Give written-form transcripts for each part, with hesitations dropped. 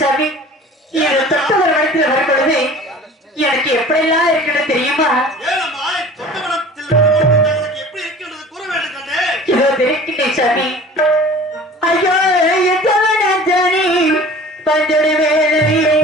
சாமி இது தொட்டவர் வளத்தில் வரும்பொழுது எனக்கு எப்படிலாம் இருக்குன்னு தெரியுமா? இதோ தெரிவிக்கின்றேன் சாமி. ஐயோ பஞ்சொடி வேலையை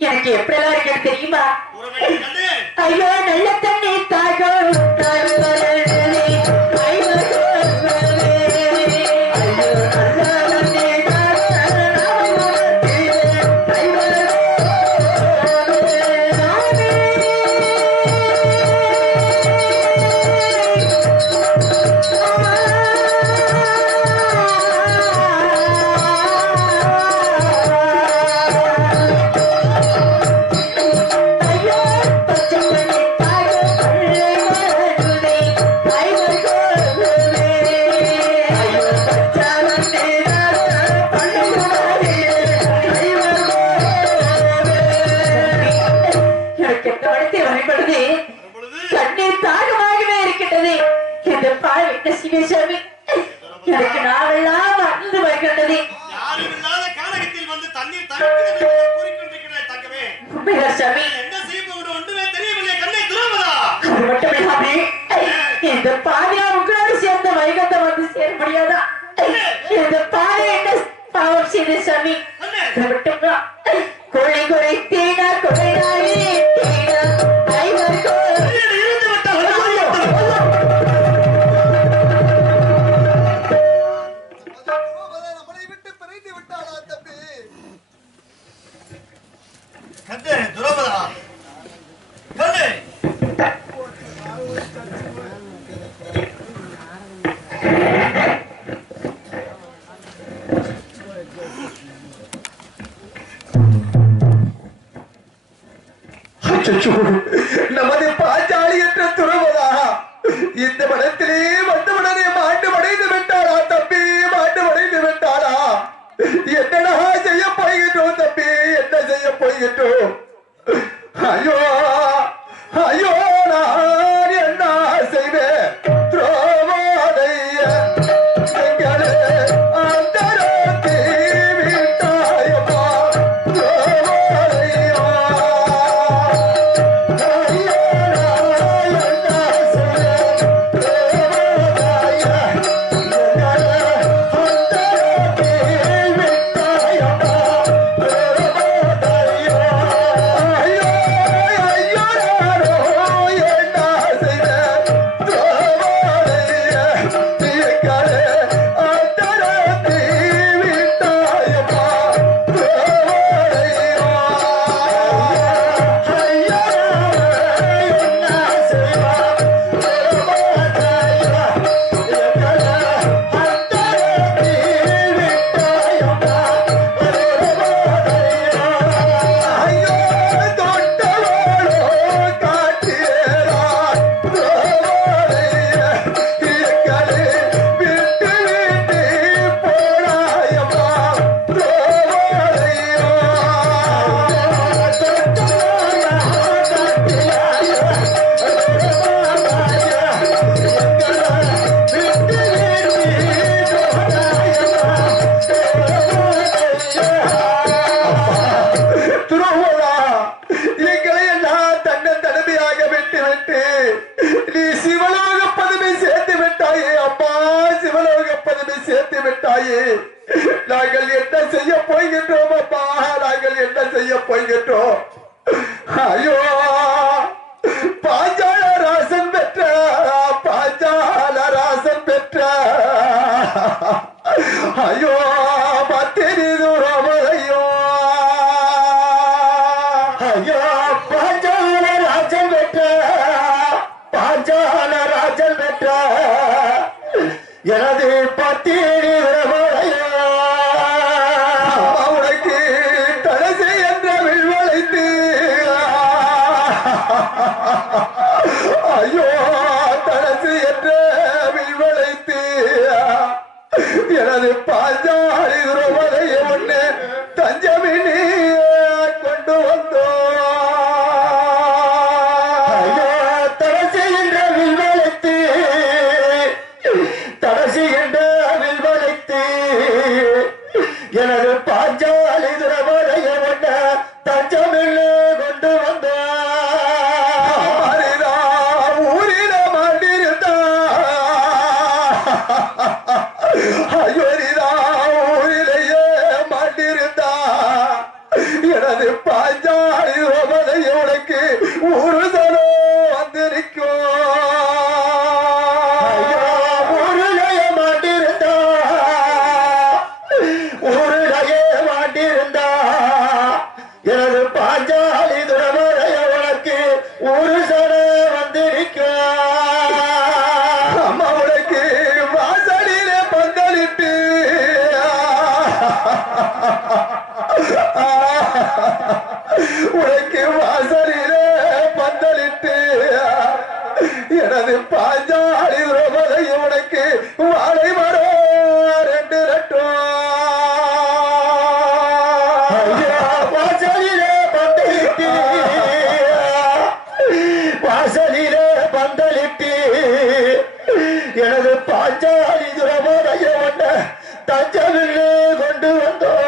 எனக்கு எப்படிலாம் இருக்கு தெரியுமா? ஐயோ நல்ல தண்ணி தாகோ எனக்கு நாவெல்லாம் வந்து வருகின்றது. இந்த பாதையா உங்களோடு சேர்ந்த வைகத்தை வந்து சேர முடியாதா? இந்த பாதை என்ன பாவம் செய்த சாமி? கொலை கொலை தேனா கொலைனாயே தேனா ஐவர்கோ நமது பாஞ்சாலி என்ற துறவதா இந்த மனத்திலே வந்தவுடனே மாண்டு மடைந்து விட்டாளா தம்பி? மாண்டு மடைந்து விட்டாளா? என்னடா செய்ய போகின்றோம் தம்பி? என்ன செய்ய போகின்றோம்? ஐயோ ஐயோ நான் என்ன செய்வேன்? ஐயோ நாங்கள் என்ன செய்ய போய்கின்றோம் அப்பா? நாங்கள் என்ன செய்ய போய்கின்றோம்? ஐயோ, பாஞ்சால ராசன் பெற்ற, பாஞ்சால ராசன் பெற்ற, ஐயோ பத்திரி தூரமலையோ, ஐயோ பாஞ்சால ராஜன் பெற்ற, பாஞ்சால ராஜன் பெற்ற எனது பத்திரி தூரமலையோ, உனக்கு தலசை என்ற வில்வளைத்து, ஐயோ தலசு என்ற வில்வளைத்து எனது பாஞ்சாலி துரோபதைய ஒண்ணு தஞ்சமினி கொண்டு வந்தோ, ஐயோ தலசு என்ற வில்வளைத்து, தலசு என்ற வில்வளைத்து எனது பாஞ்சாலி துரோபதைய ஒண்ணு தஞ்சமினி கொண்டு வந்தோ. ஊரிலேயே மாட்டிருந்தா எனது பாஞ்சாலி ரோபதை உனக்கு ஒரு தனோ வந்திருக்கும். ஊரிலேயே மாட்டிருந்தா, ஊரிலேயே மாட்டிருந்தா எனது பாஞ்சாலி ரோபதை உனக்கு ஒரு தனோ வந்திருக்கும். உனக்கு வாசலிலே பந்தலிட்டு எனது பாஞ்சாலி ரோபதை உனக்கு வாழை மரம் ரெண்டு ரெட்டும், வாசலிலே பந்தலிட்டு, வாசலிலே பந்தலிட்டு எனது பாஞ்சாலி ரோபதை உன்ன தஞ்சமில்லே கொண்டு வந்தோம்.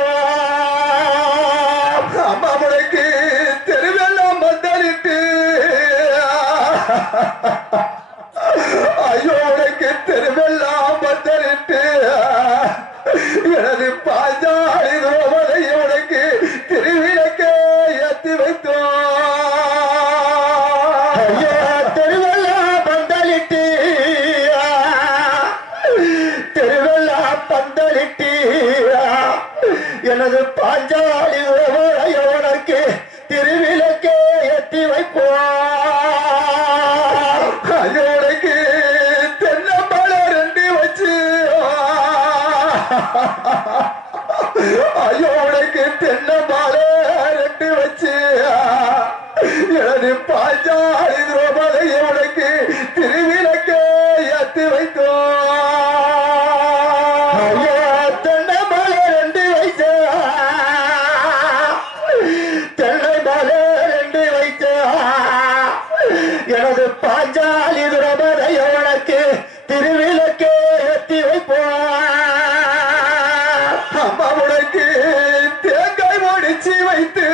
அம்மாவுக்கு தெருவெல்லாம் பந்தலிட்டு, ஐயோ உனக்கு தெருவெல்லாம் பந்தலிட்டு எனது பாஞ்சாலி ரோபதை உனக்கு திருவிளக்கே ஏற்றி வைத்தோம். ஐயோ தெருவெல்லாம் பந்தலிட்டு, தெருவெல்லாம் பந்தலிட்டு எனது பாஞ்சாலி ரோபதை உனக்கு திருவிளக்கே ஏற்றி வைப்போம். உனக்கு தென்னம்பழ ரெண்டு வச்சு, ஐயோ உனக்கு தென்னம்பழ ரெண்டு வச்சு எனது பாஞ்சாலி ரோபதை உனக்கு திருவிளக்கே ஏற்றி வைத்தோம். எனது பாஞ்சாலி ரோபதை உனக்கு திருவிளக்கே ஏற்றி வைப்போம். அம்மா உனக்கு தேங்காய் ஒடிச்சு வைத்து,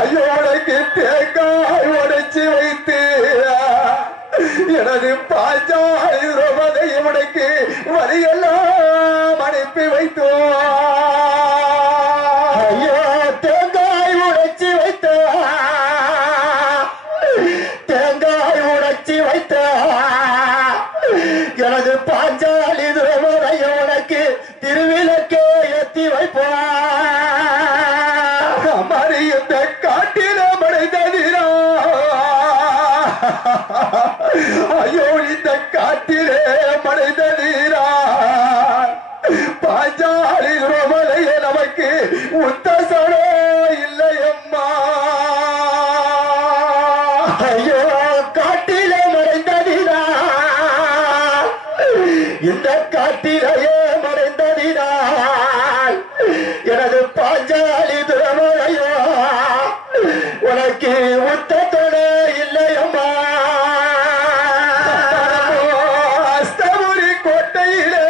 ஐயோ உனக்கு தேங்காய் ஒடிச்சு வைத்து எனது பாஞ்சாலி ரோபதை உனக்கு வழியெல்லாம் அனுப்பி வைத்தோம். ஐயோ தேங்காய் உடைச்சி வைத்த, தேங்காய் உடைச்சி வைத்த எனது பாஞ்சாலி ரோபதை உனக்கு திருவிளக்கே ஏற்றி வைப்போம். அம்மாரி இந்த காட்டில மடைந்ததிரா, ஐயோ இந்த காட்டிலே மடைந்ததிரா பாஞ்சாலி ரோபதைய நமக்கு உத்தசனோ இல்லையம்மா. ஐயோ காட்டிலே மறைந்ததினா, இந்த காட்டிலேயே மறைந்ததினால் எனது பாஞ்சாலி ரோபதையோ உனக்கு உத்தசனோ இல்லையம்மா. அஸ்தபுரி கோட்டையிலே,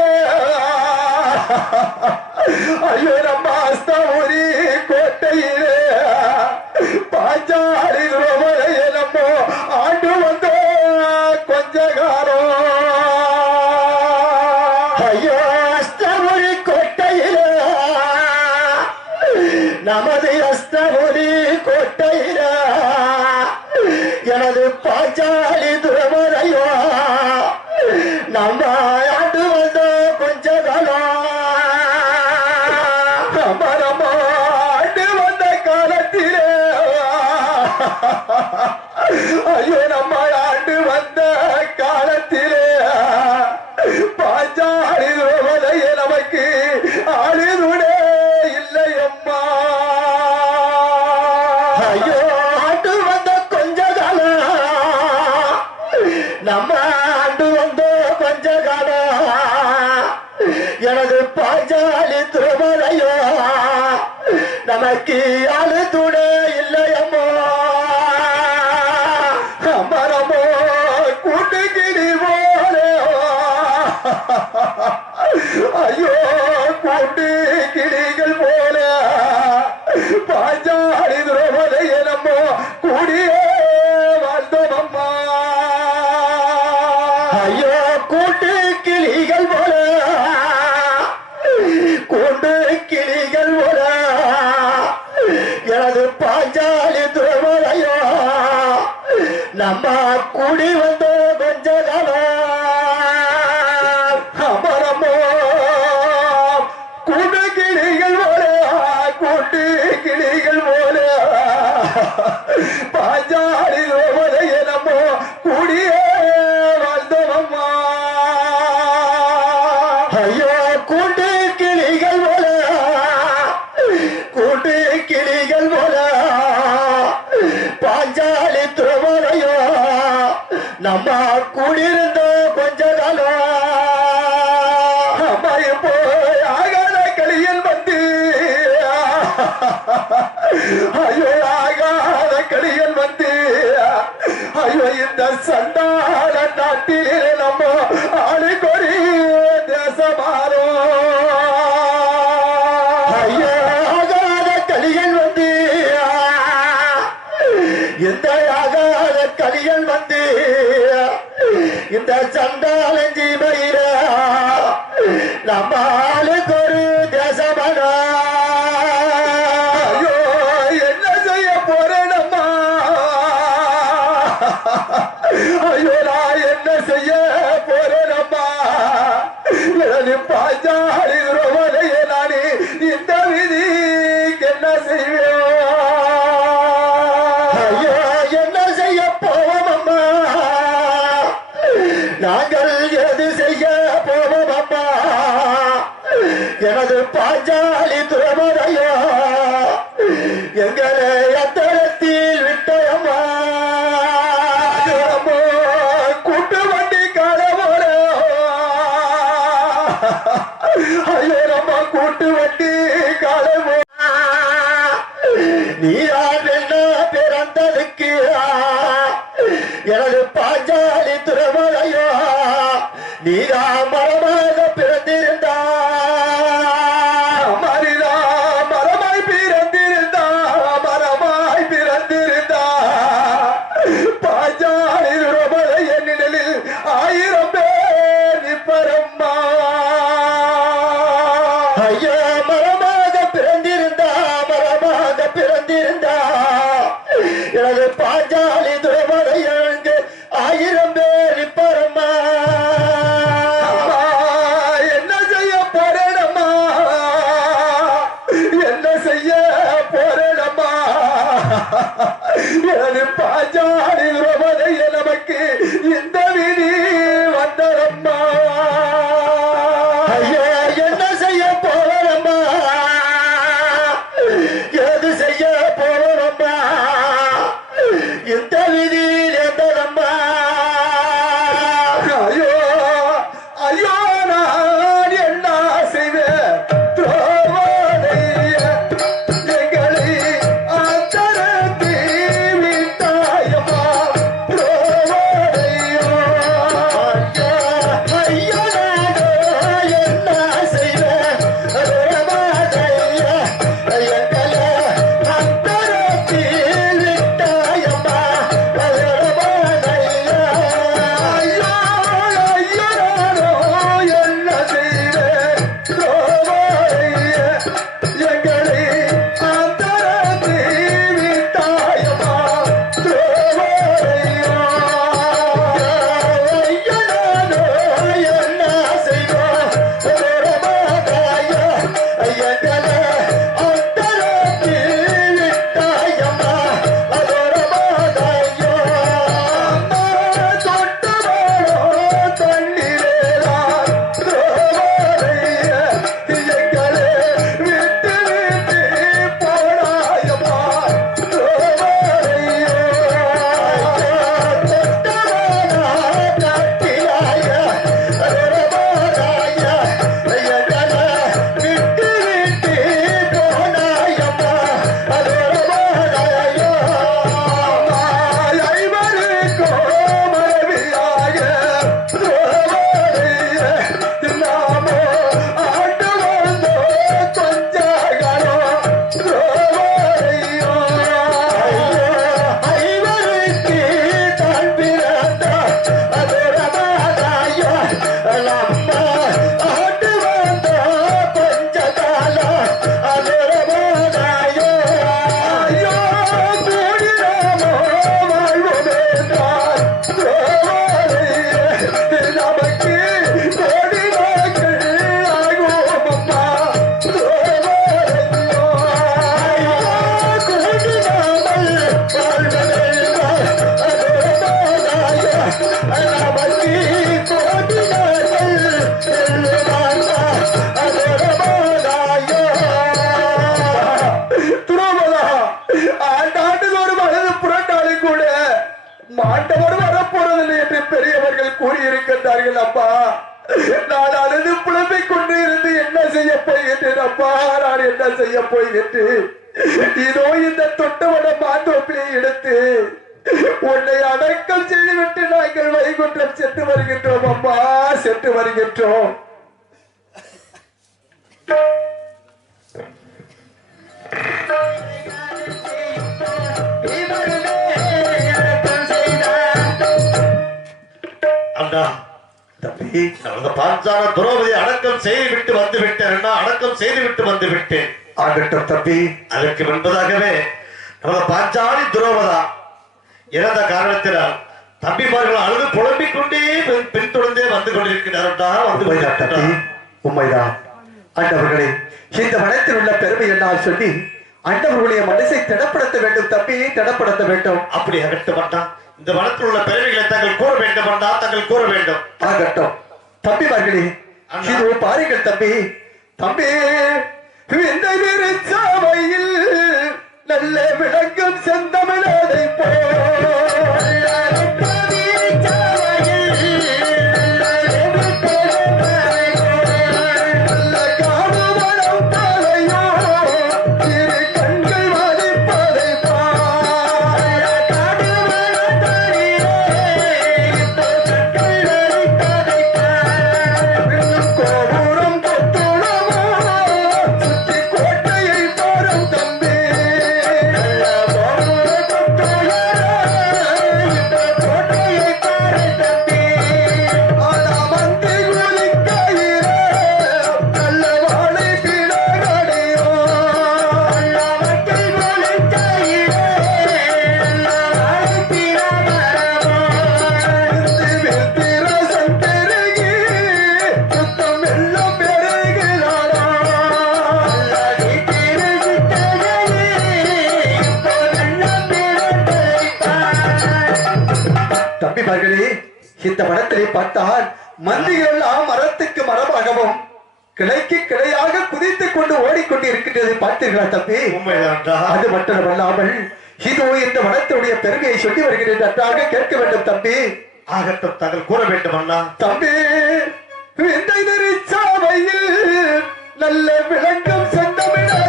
ஐயோ நம்ம அஸ்தபுரி கோட்டையிலே பாஞ்சாலி ரோபதைய நம்ம ஆண்டு வந்தோம் கொஞ்ச ஐயோ அஷ்டமுடி கோட்டையில நமது அஷ்டமுடி கோட்டையில எனது பாஞ்சாலி துரமரையோ நம்ம ஆண்டு வந்த கொஞ்ச காலம் நம்ம ஆண்டு வந்த காலத்திலே ஐயோ நம்ம ஆண்டு வந்த காலத்திலே பாஞ்சாலி துரமரைய நமக்கு ஆளுதுடே இல்லையம்மா ஐயோ ஆண்டு வந்த கொஞ்ச காலம் நம்ம ஆண்டு வந்த கொஞ்ச காலம் எனது பாஞ்சாலி துரமரையோ நமக்கு ஆளுதுட இல்லையம்மா அமரமோ கூட்டு கிளி போல ஐயோ கூட்டு கிளிகள் போல பாஞ்சாலி துரமரைய நம்ம கூடியே வாழ்ந்தோமம்மா ஐயோ கூட்டு கிளிகள் போல கூண்டு கிளிகள் போல எனது பாஞ்சாலி துரமரையோ நம்ம கூடி வந்த கொஞ்ச காலம் அமரமோ கூண்டு கிளிகள் போல கூட்டு கிளிகள் போல பாஞ்சாலி துரமரைய நம்ம கூடியே வாழ்ந்தோமம்மா ஐயோ கூண்டு கிளிகள் போல கூண்டு கிளிகள் போல பாஞ்சாலி துரமரையோ நம்ம கூடியிருந்த கொஞ்ச காலம் அம்மாயி போய் ஆகாத களியல் வந்து ஐயோ ஆகாத களியல் வந்து ஐயோ இந்த சண்டாள நாட்டிலே நம்ம ஆளுக்கொரு தேசமாறோ ஐயோ ஆகாத களியல் வந்து இந்த ஆகாத களியல் வந்து இந்த சண்டாளஞ்சி மயிர நம்ம ஆளுக்கொரு தேசமாறோ ஐயோ என்ன செய்ய போறேனம்மா ஐயோ நான் என்ன செய்ய போறேனம்மா எனது பாஞ்சாலி துரமரைய நானே இந்த விதிக்கு என்ன செய்வேன் ஐயோ என்ன செய்ய போவோமம்மா நாங்கள் எது செய்ய போவோமம்மா எனது பாஞ்சாலி துரமரையோ எங்களை அத்தரத்தில் விட்டயம்மா கூட்டு வண்டி காலவோட ஐயோ நம்ம கூட்டு வண்டி காலவோ நீதான் என்ன பிறந்ததுக்கு எனது பாஞ்சாலி துரமரையோ நீரா மரமாக பிறந்திருந்தா மரிதா மரமாய் பிறந்திருந்தா மரமாய் பிறந்திருந்தா பாஞ்சாலி துரமரைய நிழலில் 1000 பேர் நிற்பரம்மா ஐயா மரமாக பிறந்திருந்தா மரமாக பிறந்திருந்தா எனது பாஞ்சாலி துரமரைய 1000 பேர் நிற்பரம்மா பெரியவர்கள் கூறியிருக்கின்றார்கள் அப்பா. நான் அழுது புலம்பிக் கொண்டு இருந்து என்ன செய்ய போகின்றேன் அப்பா, நான் என்ன செய்ய போகின்றேன். இதோ இந்த தொட்டவன மாந்தோப்பிலே எடுத்து உன்னை அடக்கம் செய்துவிட்டு நாங்கள் வைகுண்டம் சென்று வருகின்றோம் அம்மா, சென்று வருகின்றோம். தம்பி, நமது பாஞ்சால துரோபதி அடக்கம் செய்துவிட்டு வந்து விட்டேன். அடக்கம் செய்துவிட்டு வந்து விட்டேன். ஆகட்டும் தம்பி. அதற்கு முன்பதாகவே நமது பாஞ்சாலி துரோபதா இறந்த காரணத்தினால் தம்பிமார்கள் அழுது புலம்பிக் கொண்டே பின்தொடர்ந்தே வந்து கொண்டிருக்கிறார். உண்மைதான் ஆண்டவர்களே, இந்த வனத்தில் உள்ள பெருமை என்னால் சொல்லி ஆண்டவர்களுடைய மனசை திடப்படுத்த வேண்டும் தம்பி, திடப்படுத்த வேண்டும். அப்படி அகட்ட மாட்டான். இந்த வனத்தில் உள்ள பெருமைகளை தாங்கள் கூற வேண்டும் என்றா தாங்கள் கூற வேண்டும். ஆகட்டும் தம்பிமார்களே, இது பாருங்கள் தம்பி. தம்பி, இந்த சபையில் நல்ல விளங்கும் செந்தமிழதை இந்த வனத்திலே பார்த்தால் மந்திகள் எல்லாம் மரத்துக்கு மரமாகவும் கிளைக்கு கிளையாக குதித்துக் கொண்டு ஓடிக்கொண்டு இருக்கின்றது பார்த்தீர்களா தம்பி? அது மட்டுமல்லாமல் இதோ இந்த வனத்துடைய பெருமையை சொல்லி வருகிறேன் நன்றாக கேட்க வேண்டும் தம்பி. ஆகட்டும், தாங்கள் கூற வேண்டும் அண்ணா. தம்பி, இந்த சபையில் நல்ல விளங்கும் செந்தமிழதை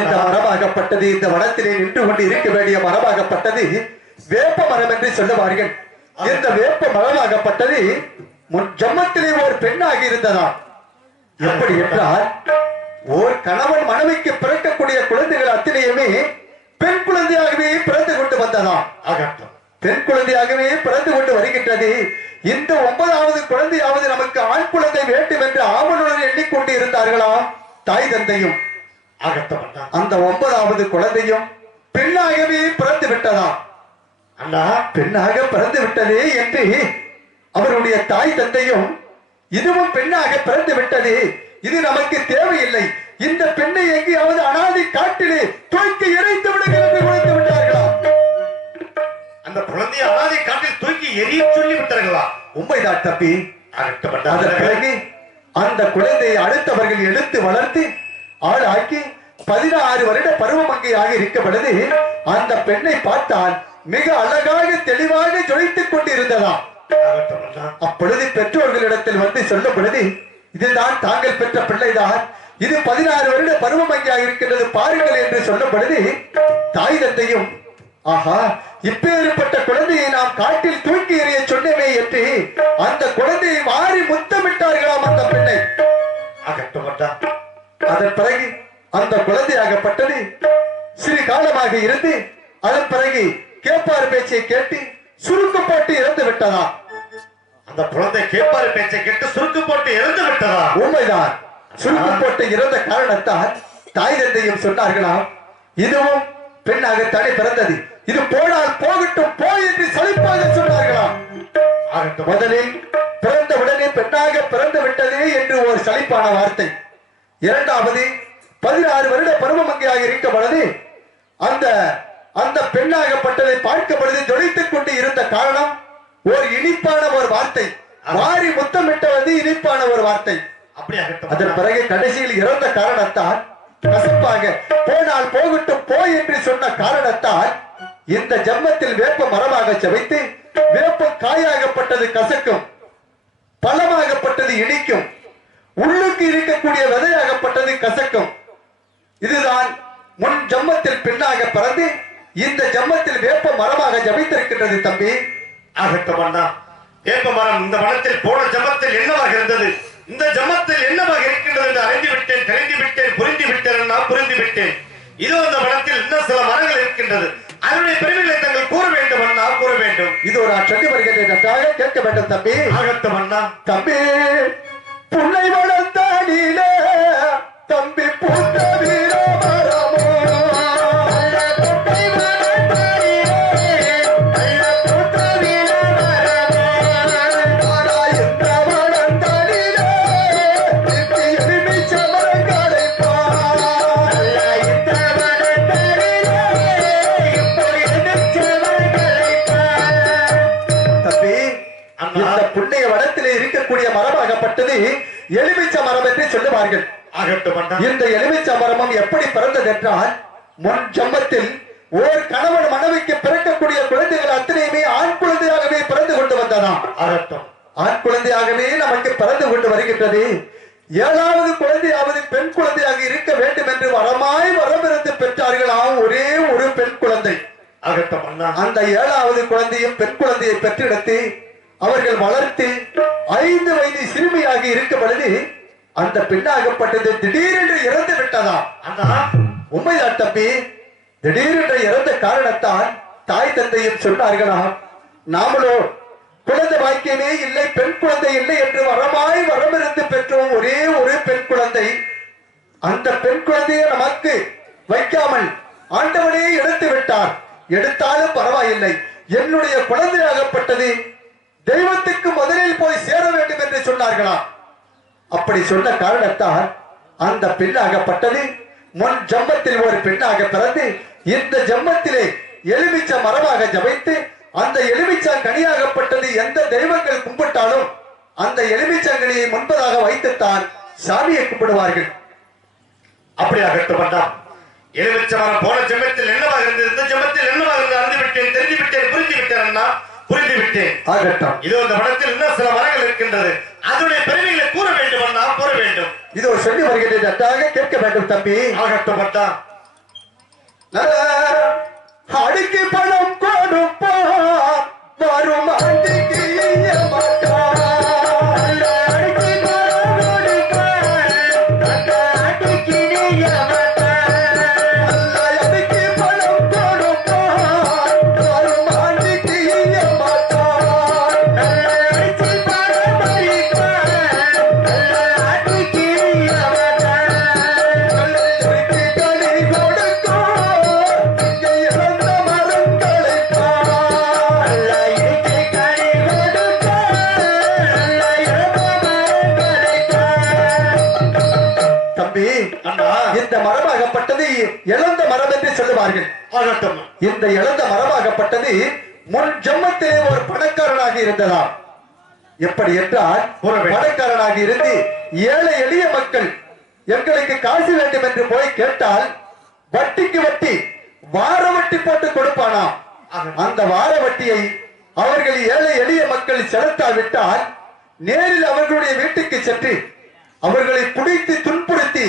இந்த மரமாகப்பட்டது இந்த வனத்திலே நின்று கொண்டு இருக்க வேண்டிய மரமாகப்பட்டது வேப்ப மரம் என்று சொல்லுவார்கள். இந்த வேப்ப மரமாகப்பட்டது முன் ஜம்மத்திலே ஒரு பெண்ணாகி இருந்ததா. எப்படி என்றால், ஓர் கணவன் மனைவிக்கு பிறக்கக்கூடிய குழந்தைகள் அத்தனையுமே பெண் குழந்தையாகவே பிறந்து கொண்டு வந்ததாம். பெண் குழந்தையாகவே பிறந்து கொண்டு வருகின்றது. இந்த 9வது குழந்தையாவது நமக்கு ஆண் குழந்தை வேண்டும் என்று ஆவலுடன் எண்ணிக்கொண்டு இருந்தார்களாம் தாய் தந்தையும். அந்த 9வது குழந்தையும் பெண்ணாகவே பிறந்து விட்டதாம். அண்ணா, பெண்ணாக பிறந்து விட்டதே என்று அவருடைய தாய் தந்தையும் இதுவும் பெண்ணாக பிறந்து விட்டது, இது நமக்கு தேவையில்லை, இந்த பெண்ணை எங்கேயாவது அனாதை காட்டிலே தூக்கி எரித்து விடுங்கள் என்று கொடுத்து விட்டார்களாம். அந்த குழந்தையை அனாதை காட்டில் தூக்கி எரிய சொல்லி விட்டார்களா? உண்மைதான் தம்பி. அதன் பிறகு அந்த குழந்தையை அடுத்தவர்கள் எடுத்து வளர்த்து ஆளாக்கி 16 வருட பருவமங்கையாக இருக்கப்படுது. அந்த பெண்ணை பார்த்தால் மிக அழகாக தெளிவாக ஜொலித்துக் கொண்டு இருந்ததாம். அப்பொழுது பெற்றோர்களிடத்தில் வந்து சொல்லும் பொழுது, இதுதான் தாங்கள் பெற்ற பிள்ளைதான், இது 16 வருட பருவமங்கையாக இருக்கின்றது பாருங்கள் என்று சொல்லும் பொழுது தாய் தந்தையும், ஆஹா, இப்பேற்பட்ட குழந்தையை நாம் காட்டில் தூக்கி எறிய சொன்னமே என்று அந்த குழந்தையை வாரி முத்தமிட்டார்களாம் அந்த பெண்ணை. அதன் பிறகு அந்த குழந்தையாகப்பட்டது சிறு காலமாக இருந்து அதன் பிறகு கேப்பாறு பேச்சை கேட்டு சுருக்கு போட்டு இறந்து விட்டதா. அந்த குழந்தை கேப்பாறு பேச்சை கேட்டு சுருக்கு போட்டு இறந்து விட்டதா? உண்மைதான். சுருக்கு போட்டு இறந்த காரணத்தால் தாய் தந்தையும் சொன்னார்களாம், இதுவும் பெண்ணாகத்தானே பிறந்தது. இது போனால் போகட்டும் போய் என்று சலிப்பாக சொன்னார்களாம். முதலில் பிறந்த உடனே பெண்ணாக பிறந்து விட்டதே என்று ஒரு சலிப்பான வார்த்தை. இரண்டாவது 16 வருட பருவமங்கையாக இருக்க பொழுது அந்த பெண்ணாகப்பட்டதை பார்க்க பொழுது ஜொலித்துக் கொண்டு இருந்த காரணம் ஒரு இனிப்பான ஒரு வார்த்தை. வாரி முத்தமிட்டவது இனிப்பான ஒரு வார்த்தை. அதன் பிறகு கடைசியில் இறந்த காரணத்தால் கசப்பாக போனால் போகட்டும் போய் என்று சொன்ன காரணத்தால் இந்த ஜன்மத்தில் வேப்ப மரமாக சமைத்து வேப்ப காயாகப்பட்டது கசக்கும், பழமாகப்பட்டது இனிக்கும், உள்ளுக்கு இருக்கக்கூடிய விதையாகப்பட்டது கசக்கும். இதுதான் முன் ஜம்மத்தில் பெண்ணாக பிறந்து இந்த ஜம்மத்தில் வேப்ப மரமாக ஜபித்திருக்கின்றது. தம்பி ஆகட்டும் அண்ணா, வேப்ப மரம் இந்த வனத்தில் போன ஜம்மத்தில் என்னவாக இருந்தது, இந்த ஜம்மத்தில் என்னவாக இருக்கின்றது என்று அறிந்து விட்டேன், தெரிந்து விட்டேன், புரிந்து விட்டேன் அண்ணா, புரிந்து விட்டேன். இதோ இந்த வனத்தில் இன்னும் சில மரங்கள் இருக்கின்றது, அதனுடைய பெருமைகளை தங்கள் கூற வேண்டும் அண்ணா, கூற வேண்டும். இது ஒரு சொல்லி வருகின்றேன் நன்றாக கேட்க வேண்டும் தம்பி. ஆகட்டும் அண்ணா. தம்பி புள்ளை வளர்த்தானிலே தம்பி பூத்த வீரமரமோ புண்ணிய வனத்திலே இருக்கக்கூடிய மரமாகப்பட்டது எலுமிச்ச மரம் என்று சொல்லுவார்கள். இந்த எலுமிச்ச மரமும் எப்படி பிறந்தது என்றால் முன் ஜம்மத்தில் ஓர் கணவன் மனைவிக்கு பிறக்கக்கூடிய குழந்தைகள் அத்தனையுமே ஆண் குழந்தையாகவே பிறந்து கொண்டு வந்ததாம். ஆண் குழந்தையாகவே நமக்கு பிறந்து கொண்டு வருகின்றது. 7வது குழந்தையாவது பெண் குழந்தையாக இருக்க வேண்டும் என்று வரமாய் வரமிருந்து பெற்றார்களாம் ஒரே ஒரு பெண் குழந்தை. அந்த 7வது குழந்தையும் பெண் குழந்தையை பெற்றெடுத்து அவர்கள் வளர்த்து 5 வயது சிறுமியாக இருக்க பொழுது அந்த பெண்ணாகப்பட்டது திடீரென்று இறந்து விட்டதா. உண்மைதான் தம்பி, திடீரென்று இறந்த காரணத்தால் தாய் தந்தையும் சொன்னார்களா, நாமளோ குழந்தை பாக்கியமே இல்லை, பெண் குழந்தை இல்லை என்று வரமாய் வரமிருந்து பெற்றோம் ஒரே ஒரு பெண் குழந்தை. அந்த பெண் குழந்தையை நமக்கு வைக்காமல் ஆண்டவனே எடுத்து விட்டார். எடுத்தாலும் பரவாயில்லை, என்னுடைய குழந்தையாகப்பட்டது தெய்வத்துக்கு முதலில் போய் சேர வேண்டும் என்று சொன்னார்களா. அப்படி சொன்ன காரணத்தால் அந்த பெண்ணாகப்பட்டது முன் ஜம்மத்தில் ஒரு பெண்ணாக பிறந்து இந்த ஜம்மத்திலே எலுமிச்ச மரமாக ஜபித்து அந்த எலுமிச்சங்கனியாகப்பட்டது எந்த தெய்வங்கள் கும்பிட்டாலும் அந்த எலுமிச்சங்கனியை முன்பதாக வைத்துத்தான் சாமியை கும்பிடுவார்கள். அப்படியாகட்டும் அண்ணா. எலுமிச்ச மரம் போன ஜம்மத்தில் என்னவாக இருந்தது, இந்த ஜம்மத்தில் என்னவாக இருந்தது அறிந்து விட்டேன், தெரிந்து விட்டேன், புரிந்து விட்டேன் அண்ணா, புரிந்து விட்டேன். ஆகட்டும். இதோ இந்த வனத்தில் இன்னும் சில மரங்கள் இருக்கின்றது, அதனுடைய பெருமைகளை கூற வேண்டும் அண்ணா, கூற வேண்டும். இதோ சொல்லி வருகிறது நன்றாக கேட்க வேண்டும் தம்பி. ஆகட்டும் அண்ணா. அடுக்கி பணம் கொடுப்பா வரும் அடிக்கு மாட்டா இந்த மரமாகப்பட்டது இழந்த மரம் என்று சொல்லுவார்கள். இந்த இழந்த மரமாகப்பட்டது முன் ஜம்மத்திலே ஒரு பணக்காரனாக இருந்ததாம். எப்படி என்றால் ஒரு பணக்காரனாக இருந்து ஏழை எளிய மக்கள் எங்களுக்கு காசு வேண்டும் என்று போய் கேட்டால் வட்டிக்கு வட்டி வார வட்டி போட்டு கொடுப்பானாம். அந்த வார வட்டியை அவர்கள் ஏழை எளிய மக்கள் செலுத்தாவிட்டால் நேரில் அவர்களுடைய வீட்டுக்கு சென்று அவர்களை பிடித்து துன்புறுத்தி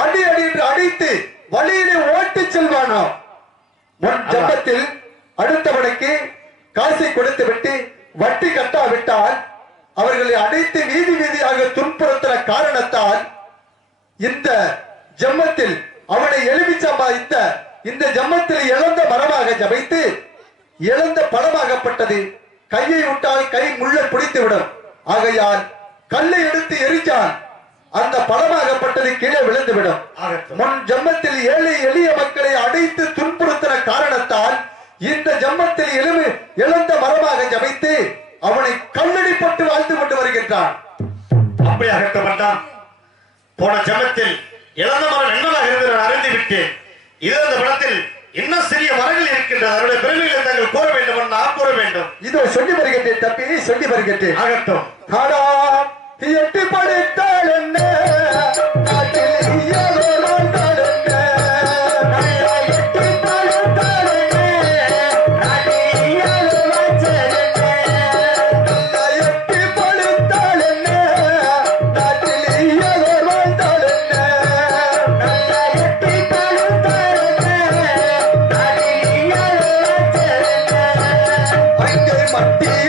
அடி அடி என்று அடித்து வழியிலே ஓட்டி செல்வானாம். முன் ஜம்மத்தில் அடுத்தவனுக்கு காசை கொடுத்து விட்டு வட்டி கட்டாவிட்டால் அவர்களை அடைத்து வீதி வீதியாக துன்புறுத்தின காரணத்தால் இந்த ஜம்மத்தில் அவனை எலுமிச்சம்பா இந்த ஜம்மத்தில் இழந்த மரமாக ஜபித்து இழந்த பழமாகப்பட்டது. கையை விட்டால் கை முள்ள பிடித்து விடும். ஆகையால் கல்லை எடுத்து எரிச்சான். அந்த பழமாகப்பட்டது கீழே விழுந்துவிடும். ஆகட்டும். முன் ஜம்மத்தில் ஏழை எளிய மக்களை அடைத்து துன்புறுத்தின காரணத்தால் இந்த ஜம்மத்தில் எழுந்த மரமாக ஜமைத்து அவனை கல்லடிப்பட்டு வாழ்ந்து கொண்டு வருகின்றான். அப்படியாகட்டும் அண்ணா. போன ஜமத்தில் இழந்த மரம் என்னவாக இருந்து நான் அறிந்து விட்டேன். இது அந்த படத்தில் இன்னும் சிறிய மரங்கள் இருக்கின்றது. அதனுடைய பெருமைகளை தாங்கள் கூற வேண்டும், நான் கூற வேண்டும். இதோ சொல்லி வருகின்றேன் தம்பி, சொல்லி வருகின்றேன். ஆகட்டும். ஆடா எட்டி படுத்தாள் என்ன நாட்டில் ஐயாவோ வாழ்ந்தாள் என்ன எட்டி படுத்தாள் என்ன நாட்டில் ஐயாவோ வாழ்ந்தாள் என்ன எட்டி படுத்தாள் என்ன நாட்டில் ஐயாவோ வாழ்ந்தாள் என்ன எட்டி படுத்தாள் என்ன நாட்டில் ஐயாவோ வாழ்ந்தாள் என்ன அங்கே மத்திய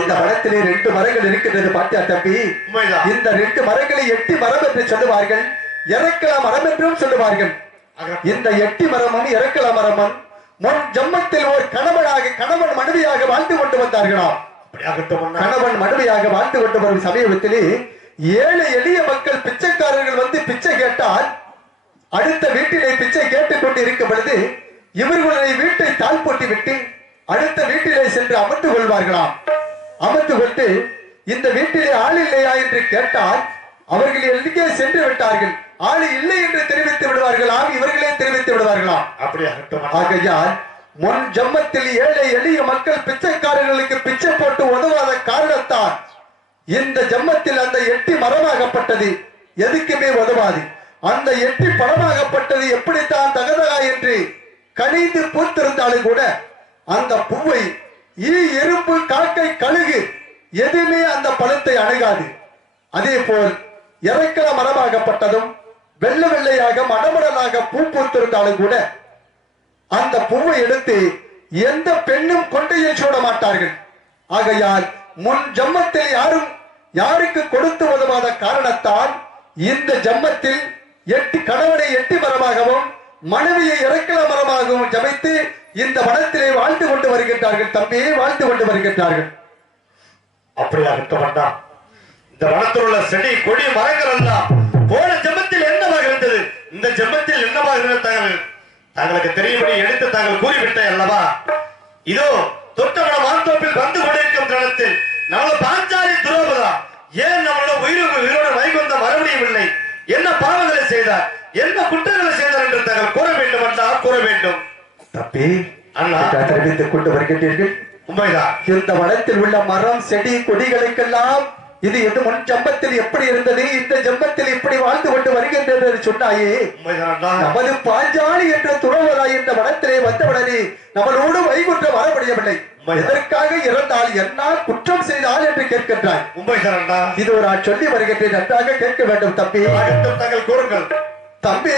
இந்த மரத்திலே 2 மரங்கள் இருக்கின்றது பாத்தியா தம்பி. இந்த 2 மரங்களை எட்டி மரம் என்று சொல்லுவார்கள், இறக்கல மரம் என்றும் சொல்லுவார்கள். இந்த எட்டி மரமும் இறக்கல மரமும் முன் ஜம்மத்தில் ஒரு கணவன் மனைவியாக வாழ்ந்து கொண்டு வந்தார்களாம். கணவன் மனைவியாக வாழ்ந்து கொண்டு வரும் சமீபத்திலே ஏழை எளிய மக்கள் பிச்சைக்காரர்கள் வந்து பிச்சை கேட்டால் அடுத்த வீட்டிலே பிச்சை கேட்டுக் கொண்டு இருக்கும் பொழுது இவர்களுடைய வீட்டை தாழ் போட்டி விட்டு அடுத்த வீட்டிலே சென்று அமர்ந்து கொள்வார்களாம். அமர்ந்து கொண்டு இந்த வீட்டிலே ஆள் இல்லையா என்று கேட்டால் அவர்கள் எங்கே சென்று விட்டார்கள், ஆள் இல்லை என்று தெரிவித்து விடுவார்களாம், இவர்களே தெரிவித்து விடுவார்களாம். ஆகையால் முன் ஜம்மத்தில் ஏழை எளிய மக்கள் பிச்சைக்காரர்களுக்கு பிச்சை போட்டு உதவாத காரணத்தால் இந்த ஜம்மத்தில் அந்த எட்டி மரமாகப்பட்டது எதுக்குமே உதவாது. அந்த எட்டி பழமாகப்பட்டது எப்படித்தான் தகதகா என்று கனிந்து பூத்திருந்தாலும் கூட அந்த பூவை எறும்பு காக்கை கழுகு எதுவுமே அந்த பழத்தை அணுகாது. அதே போல் இறக்கல மரமாகப்பட்டதும் வெள்ளை வெள்ளையாக மடமடலாக பூ பூத்திருந்தாலும் கூட அந்த பூவை எடுத்து எந்த பெண்ணும் கொண்டையில் சூட மாட்டார்கள். ஆகையால் முன் ஜம்மத்தில் யாருக்கு கொடுத்து உதவாத காரணத்தால் இந்த ஜம்மத்தில் கணவனை எட்டி மரமாகவும் மனைவியை இறக்கல மரமாகவும் ஜமைத்து இந்த வனத்திலே வாழ்ந்து கொண்டு வருகின்றார்கள். தம்பியே வாழ்ந்து கொண்டு வருகின்றார்கள். அப்படியாகட்டும் அண்ணா. இந்த வனத்தில் உள்ள செடி கொடி மரங்கள் எல்லாம் போன ஜென்மத்தில் என்னவாக இருந்தது, இந்த ஜென்மத்தில் என்னவாக இருந்தது தங்களுக்கு தெரியும்படி எடுத்து தாங்கள் கூறிவிட்டாய் அல்லவா. இதோ தொட்டவன மாந்தோப்பில் வந்து கொண்டிருக்கும் தருணத்தில் நம்மள பாஞ்சாலி துரோபதா ஏன் நம்மளோட உயிரோடு வைகுந்த மறுபடியும் இல்லை, என்ன பாவங்களை செய்தார், என்ன குற்றங்களை செய்தார் என்று தாங்கள் கூற வேண்டும் அண்ணா, கூற வேண்டும். தம்பி அண்ணா தெரிவித்துக் கொண்டு வருகின்றீர்கள். உண்மைதான். இந்த வனத்தில் உள்ள மரம் செடி கொடிகளுக்கெல்லாம் இது எது முன் ஜம்பத்தில் எப்படி இருந்தது, இந்த ஜம்பத்தில் இப்படி வாழ்ந்து கொண்டு வருகின்றது என்று சொன்னாயே. நமது பாஞ்சாலி என்ற துறவரா இந்த வனத்திலே வந்தவுடனே நம்மளோடு வைகுண்டம் வர முடியவில்லை, எதற்காக இறந்தால் என்ன குற்றம் செய்தால் என்று கேட்கின்றாய். உண்மைதான். இது ஒரு சொல்லி வருகின்றேன், நன்றாக கேட்க வேண்டும் தம்பி. தாங்கள் கூறுங்கள். தம்பி